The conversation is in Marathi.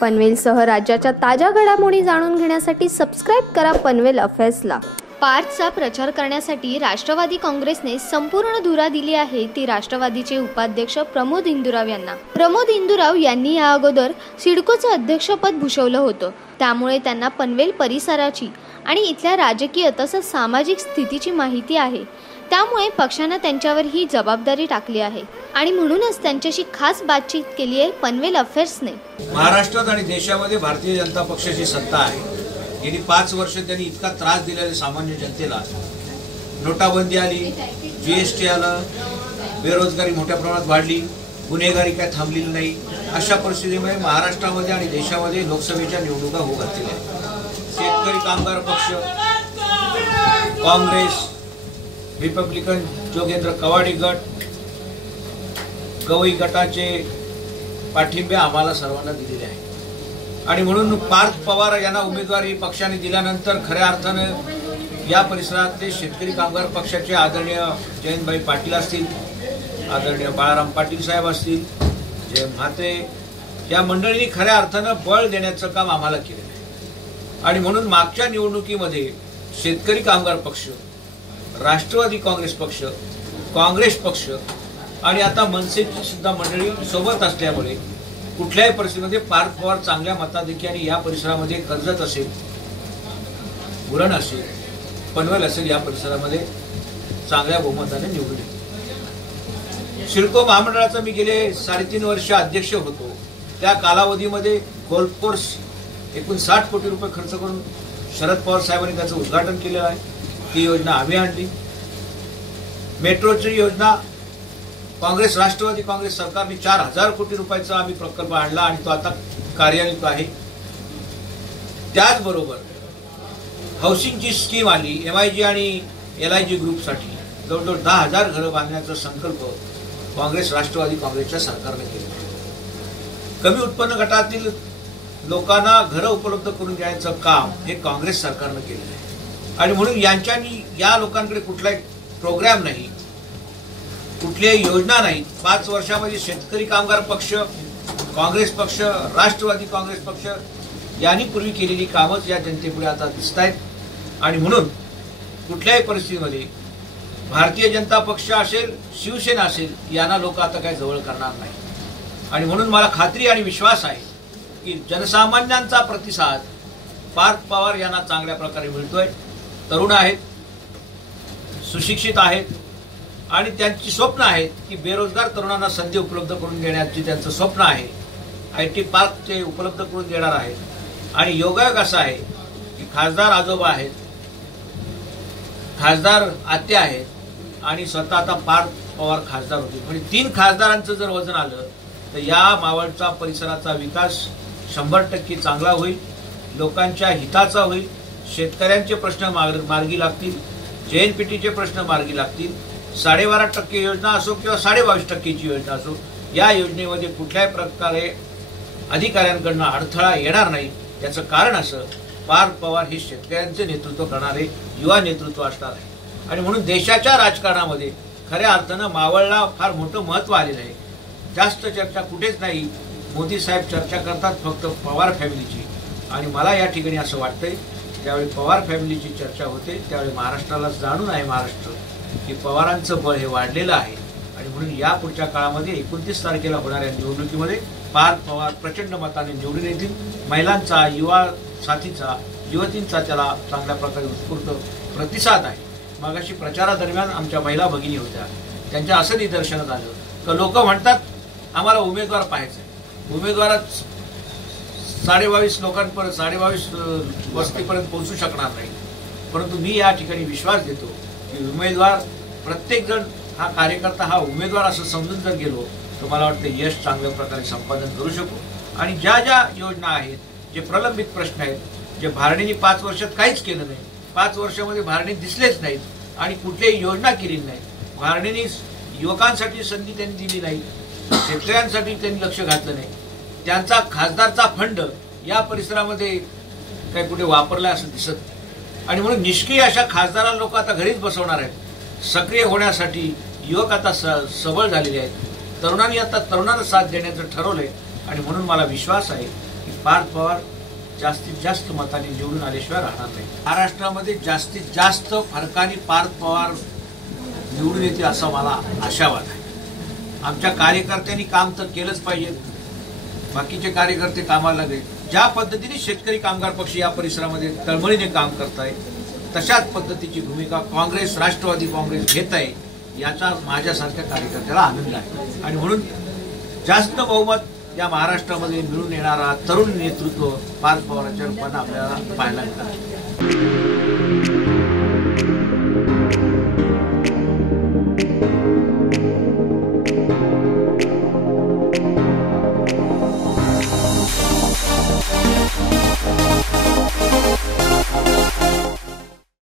पनवेलसह राज्याच्या ताज्या घडामोडी जाणून घेण्यासाठी सबस्क्राईब करा पनवेल अफेअर्सला. पार्कचा प्रचार करण्यासाठी राष्ट्रवादी काँग्रेसने संपूर्ण धुरा दिली आहे ती राष्ट्रवादीचे उपाध्यक्ष प्रमोद इंदुराव यांना. प्रमोद इंदुराव यांनी या अगोदर सिडकोचं अध्यक्षपद भूषवलं होतं. त्यामुळे त्यांना पनवेल परिसराची आणि इथल्या राजकीय तसंच सामाजिक स्थितीची माहिती आहे. त्यामुळे पक्षानं त्यांच्यावर ही जबाबदारी टाकली आहे. आणि म्हणूनच त्यांच्याशी खास बातचीत केली आहे पनवेल अफेअर्सने. महाराष्ट्रात आणि देशामध्ये भारतीय जनता पक्षाची सत्ता आहे. गेली पाच वर्ष त्यांनी इतका त्रास दिलेला सामान्य जनतेला. नोटाबंदी आली जीएसटी आलं बेरोजगारी मोठ्या प्रमाणात वाढली गुन्हेगारी काय थांबलेली नाही. अशा परिस्थितीमुळे महाराष्ट्रामध्ये आणि देशामध्ये लोकसभेच्या निवडणुका होऊ घातलेल्या आहेत. शेतकरी कामगार पक्ष काँग्रेस रिपब्लिकन जोगेंद्र कवाडी गट गवई गटाचे पाठिंबे आम्हाला सर्वांना दिलेले आहे आणि म्हणून पार्थ पवार यांना उमेदवारी पक्षाने दिल्यानंतर खऱ्या अर्थानं या परिसरातले शेतकरी कामगार पक्षाचे आदरणीय जयंतभाई पाटील असतील आदरणीय बाळाराम पाटील साहेब असतील जय म्हाते या मंडळींनी खऱ्या अर्थानं बळ देण्याचं काम आम्हाला केलेलं आहे. आणि म्हणून मागच्या निवडणुकीमध्ये शेतकरी कामगार पक्ष राष्ट्रवादी काँग्रेस पक्ष काँग्रेस पक्ष आणि आता मनसेची सुद्धा मंडळी सोबत असल्यामुळे कुठल्याही परिस्थितीमध्ये पार्थ पवार चांगल्या मताधिक्याने या परिसरामध्ये कर्जत असेल उरण असेल पनवेल असेल या परिसरामध्ये चांगल्या बहुमताने निवडून येईल. सिडको महामंडळाचा मी गेले साडेतीन वर्ष अध्यक्ष होतो. त्या कालावधीमध्ये गोल्फ कोर्स एकूण साठ कोटी रुपये खर्च करून शरद पवार साहेबांनी त्याचं उद्घाटन केलेलं आहे. ती योजना आम्ही आणली. मेट्रोची योजना काँग्रेस राष्ट्रवादी काँग्रेस सरकारने चार हजार कोटी रुपयाचा आम्ही प्रकल्प आणला आणि तो आता कार्यान्वित आहे. त्याचबरोबर हाऊसिंगची स्कीम आली एम आय जी आणि एल आय जी ग्रुपसाठी जवळजवळ दहा हजार घरं बांधण्याचा संकल्प काँग्रेस राष्ट्रवादी काँग्रेसच्या सरकारने केला. कमी उत्पन्न गटातील लोकांना घरं उपलब्ध करून देण्याचं काम हे काँग्रेस सरकारनं केलेलं आहे. आणि म्हणून यांच्यानी या लोकांकडे कुठलाही प्रोग्राम नाही कुठल्याही योजना नाही. पाच वर्षामध्ये शेतकरी कामगार पक्ष काँग्रेस पक्ष राष्ट्रवादी काँग्रेस पक्ष यांनी पूर्वी केलेली कामच या जनतेपुढे आता दिसत आहेत आणि म्हणून कुठल्याही परिस्थितीमध्ये भारतीय जनता पक्ष असेल शिवसेना असेल यांना लोक आता काही जवळ करणार नाही. आणि म्हणून मला खात्री आणि विश्वास आहे की जनसामान्यांचा प्रतिसाद पार्थ पवार यांना चांगल्या प्रकारे मिळतोय. तरुण आहेत सुशिक्षित आहेत आणि त्यांची स्वप्न आहेत की बेरोजगार तरुणांना संधी उपलब्ध करून देण्याची त्यांचं स्वप्न आहे. आय टी पार्क ते उपलब्ध करून देणार आहेत. आणि योगायोग असा आहे की खासदार आजोबा आहेत खासदार आत्या आहेत आणि स्वतः आता पार्थ पवार खासदार होते. म्हणजे तीन खासदारांचं जर वजन आलं तर या मावळचा परिसराचा विकास शंभर टक्के चांगला होईल लोकांच्या हिताचा होईल शेतकऱ्यांचे प्रश्न मार्गी लागतील जे एन पी टीचे प्रश्न मार्गी लागतील साडेबारा टक्के योजना असो किंवा साडेबावीस टक्केची योजना असो या योजनेमध्ये कुठल्याही प्रकारे अधिकाऱ्यांकडनं अडथळा येणार नाही. याचं कारण असं पार्थ पवार हे शेतकऱ्यांचे नेतृत्व करणारे युवा नेतृत्व असणार आहे. आणि म्हणून देशाच्या राजकारणामध्ये खऱ्या अर्थानं मावळला फार मोठं महत्त्व आलेलं आहे. जास्त चर्चा कुठेच नाही. मोदी साहेब चर्चा करतात फक्त पवार फॅमिलीची. आणि मला या ठिकाणी असं वाटतंय ज्यावेळी पवार फॅमिलीची चर्चा होते त्यावेळी महाराष्ट्राला जाणून आहे महाराष्ट्र की पवारांचं बळ हे वाढलेलं आहे. आणि म्हणून या पुढच्या काळामध्ये एकोणतीस तारखेला होणाऱ्या निवडणुकीमध्ये पार पवार प्रचंड मताने निवडून येतील. महिलांचा युवा साथीचा युवतींचा त्याला चांगल्या प्रकारे उत्स्फूर्त प्रतिसाद आहे. मगाशी प्रचारादरम्यान आमच्या महिला भगिनी होत्या. त्यांच्या असं निदर्शनात आलं तर लोक म्हणतात आम्हाला उमेदवार पाहायचं उमेदवारात साडेबावीस लोकांपर्यंत साडेबावीस वस्तीपर्यंत पोहोचू शकणार नाही. परंतु मी या ठिकाणी विश्वास देतो की उमेदवार प्रत्येकजण हा कार्यकर्ता हा उमेदवार असं समजून जर गेलो तर मला वाटतं यश चांगल्या प्रकारे संपादन करू शकू. आणि ज्या ज्या योजना आहेत जे प्रलंबित प्रश्न आहेत जे भारणीने पाच वर्षात काहीच केलं नाही पाच वर्षामध्ये भारणी दिसलेच नाहीत आणि कुठलीही योजना केली नाही. भारणीने युवकांसाठी संधी त्यांनी दिली नाही शेतकऱ्यांसाठी त्यांनी लक्ष घातलं नाही. त्यांचा खासदारचा फंड या परिसरामध्ये काही कुठे वापरला असं दिसत आणि म्हणून निष्क्रिय अशा खासदारांना लोक आता घरीच बसवणार आहेत. सक्रिय होण्यासाठी युवक आता स सबळ झालेले आहेत. तरुणांनी आता तरुणांना साथ देण्याचं ठरवलंय. आणि म्हणून मला विश्वास आहे की पार्थ पवार जास्तीत जास्त मताने निवडून आल्याशिवाय राहणार नाही. महाराष्ट्रामध्ये जास्तीत जास्त फरकाने पार्थ पवार निवडून येते असा मला आशावाद आहे. आमच्या कार्यकर्त्यांनी काम तर केलंच पाहिजे. बाकीचे कार्यकर्ते कामाला लागले ज्या पद्धतीने शेतकरी कामगार पक्ष या परिसरामध्ये तळमळीने काम करताय तशाच पद्धतीची भूमिका काँग्रेस राष्ट्रवादी काँग्रेस घेत आहे याचा माझ्यासारख्या कार्यकर्त्याला आनंद आहे. आणि म्हणून जास्त बहुमत या महाराष्ट्रामध्ये मिळून येणारा तरुण नेतृत्व पार्थ पवारांच्या रूपानं आपल्याला पाहायला मिळणार